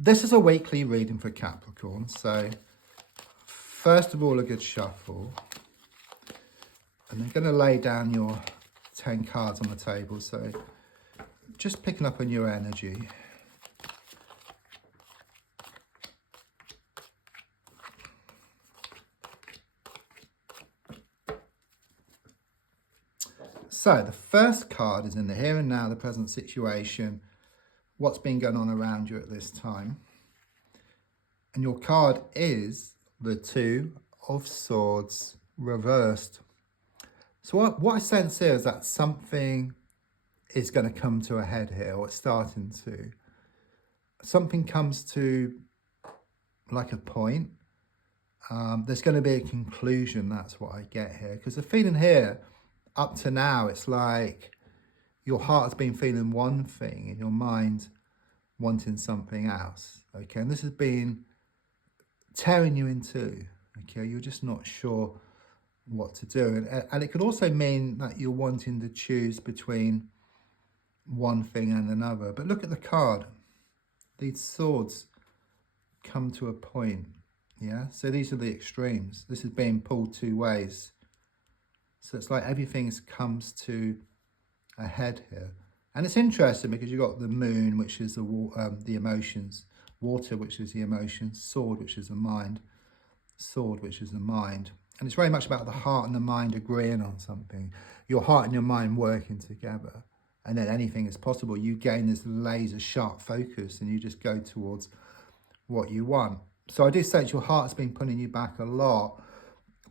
This is a weekly reading for Capricorn. So first of all, a good shuffle. And I'm going to lay down your 10 cards on the table. So just picking up on your energy. So the first card is in the here and now, the present situation, what's been going on around you at this time. And your card is the Two of Swords reversed. So what I sense here is that something is going to come to a head here, or it's starting to. Something comes to like a point. There's going to be a conclusion, that's what I get here. Because the feeling here, up to now, it's like your heart has been feeling one thing and your mind wanting something else. Okay, and this has been tearing you in two. Okay, you're just not sure what to do. And it could also mean that you're wanting to choose between one thing and another. But look at the card. These swords come to a point. Yeah, so these are the extremes. This is being pulled two ways. So it's like everything comes to a head here. And it's interesting because you've got the moon, which is the emotions, water, which is the emotions, sword, which is the mind, sword, which is the mind. And it's very much about the heart and the mind agreeing on something. Your heart and your mind working together. And then anything is possible. You gain this laser sharp focus and you just go towards what you want. So I do sense your heart's been pulling you back a lot.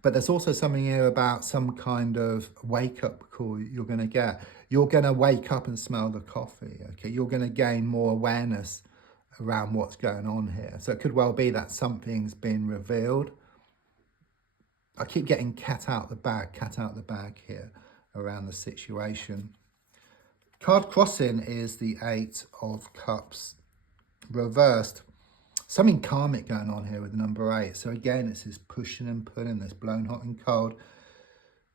But there's also something here about some kind of wake-up call you're going to get. You're going to wake up and smell the coffee, okay? You're going to gain more awareness around what's going on here. So it could well be that something's been revealed. I keep getting cat out the bag here around the situation. Card crossing is the Eight of Cups reversed. Something karmic going on here with the number 8. So again, it's this pushing and pulling, this blown hot and cold,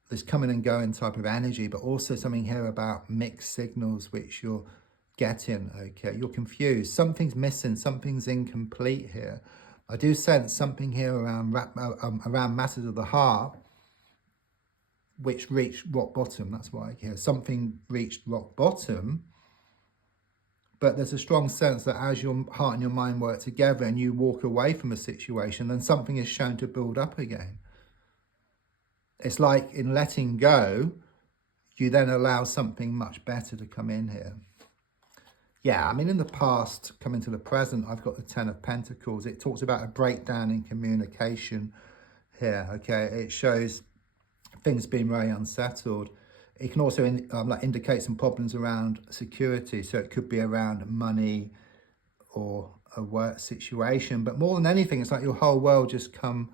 this coming and going type of energy, but also something here about mixed signals which you're getting, okay? You're confused. Something's missing. Something's incomplete here. I do sense something here around matters of the heart, which reached rock bottom. That's why I hear something reached rock bottom. But there's a strong sense that as your heart and your mind work together and you walk away from a situation, then something is shown to build up again. It's like in letting go, you then allow something much better to come in here. Yeah, I mean, in the past, coming to the present, I've got the 10 of Pentacles. It talks about a breakdown in communication here, okay? It shows things being very unsettled. It can also indicate some problems around security. So it could be around money or a work situation. But more than anything, it's like your whole world just come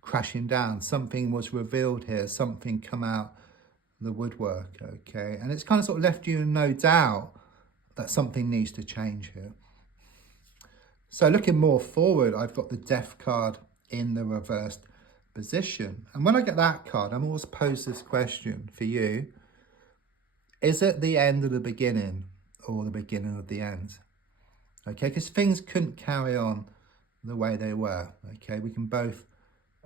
crashing down. Something was revealed here. Something come out the woodwork, okay? And it's kind of sort of left you in no doubt that something needs to change here. So looking more forward, I've got the Death card in the reversed position. And when I get that card, I'm always posed this question for you. Is it the end of the beginning or the beginning of the end? Okay, because things couldn't carry on the way they were. Okay, we can both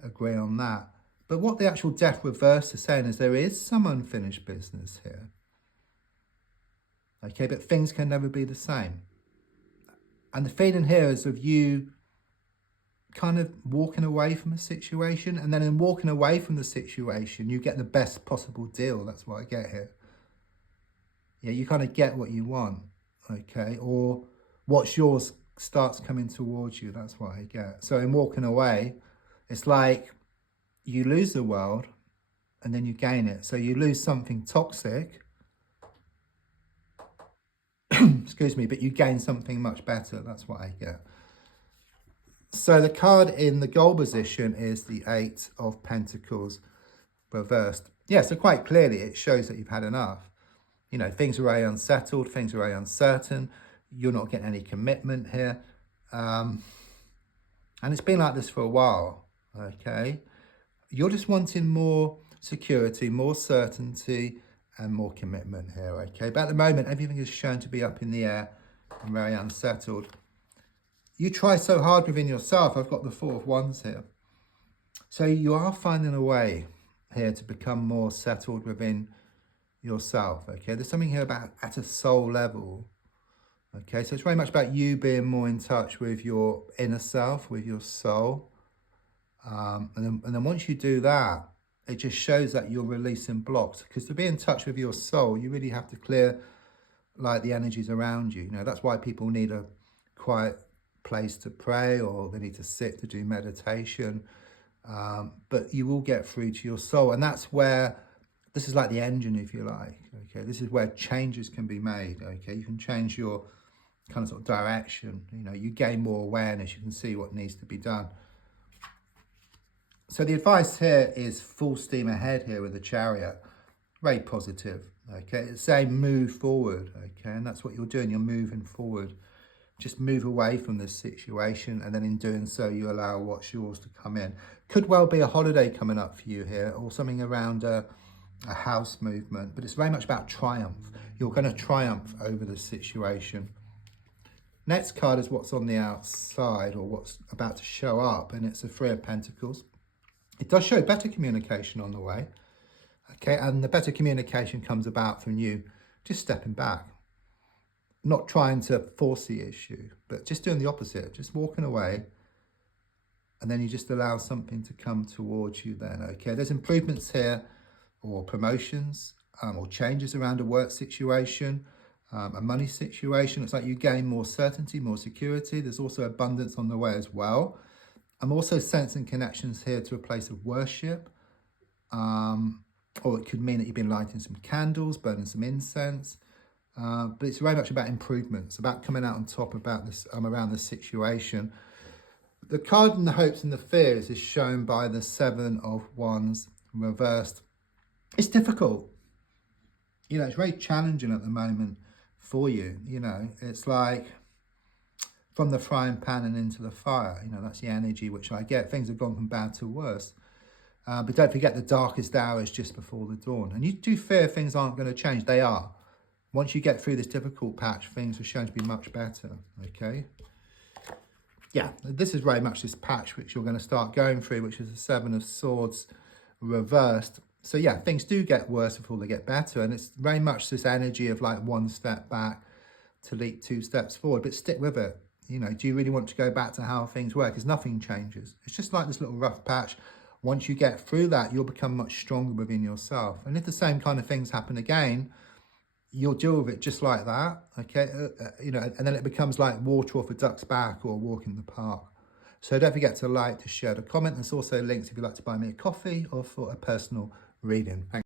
agree on that. But what the actual Death reverse is saying is there is some unfinished business here. Okay, but things can never be the same. And the feeling here is of you kind of walking away from a situation, and then in walking away from the situation, you get the best possible deal. That's what I get here. Yeah, you kind of get what you want, okay? Or what's yours starts coming towards you. That's what I get. So in walking away, it's like you lose the world and then you gain it. So you lose something toxic, excuse me, but you gain something much better. That's what I get. So the card in the goal position is the Eight of Pentacles reversed. Yeah, so quite clearly it shows that you've had enough. You know, things are very unsettled, things are very uncertain. You're not getting any commitment here. And it's been like this for a while, okay? You're just wanting more security, more certainty, and more commitment here, okay? But at the moment, everything is shown to be up in the air and very unsettled. you try so hard within yourself. I've got the Four of Wands here. So you are finding a way here to become more settled within yourself, okay? There's something here about at a soul level, okay? So it's very much about you being more in touch with your inner self, with your soul. And then once you do that, it just shows that you're releasing blocks. Because to be in touch with your soul, you really have to clear like the energies around you. You know, that's why people need a quiet place to pray, or they need to sit to do meditation. But you will get through to your soul. And that's where, this is like the engine, if you like. Okay, this is where changes can be made. Okay, you can change your kind of sort of direction. You know, you gain more awareness. You can see what needs to be done. So the advice here is full steam ahead here with the Chariot. Very positive, okay? It's saying move forward, okay? And that's what you're doing, you're moving forward. Just move away from this situation, and then in doing so, you allow what's yours to come in. Could well be a holiday coming up for you here, or something around a house movement, but it's very much about triumph. You're going to triumph over the situation. Next card is what's on the outside, or what's about to show up, and it's the Three of Pentacles. It does show better communication on the way, okay? And the better communication comes about from you just stepping back, not trying to force the issue, but just doing the opposite, just walking away, and then you just allow something to come towards you then, okay? There's improvements here, or promotions, or changes around a work situation, a money situation. It's like you gain more certainty, more security. There's also abundance on the way as well. I'm also sensing connections here to a place of worship, or it could mean that you've been lighting some candles, burning some incense, but it's very much about improvements, about coming out on top about this around the situation. The card in the hopes and the fears is shown by the Seven of Wands reversed. It's difficult. You know, it's very challenging at the moment for you. You know, it's like from the frying pan and into the fire. You know, that's the energy which I get. Things have gone from bad to worse. But don't forget, the darkest hour is just before the dawn. And you do fear things aren't going to change. They are. Once you get through this difficult patch, things are shown to be much better. Okay? Yeah, this is very much this patch which you're going to start going through, which is the Seven of Swords reversed. So yeah, things do get worse before they get better. And it's very much this energy of like one step back to leap 2 steps forward. But stick with it. You know, do you really want to go back to how things were? Because nothing changes. It's just like this little rough patch. Once you get through that, you'll become much stronger within yourself. And if the same kind of things happen again, you'll deal with it just like that, okay? You know, and then it becomes like water off a duck's back, or a walk in the park. So don't forget to like, to share, to comment. There's also links if you'd like to buy me a coffee or for a personal reading. Thanks.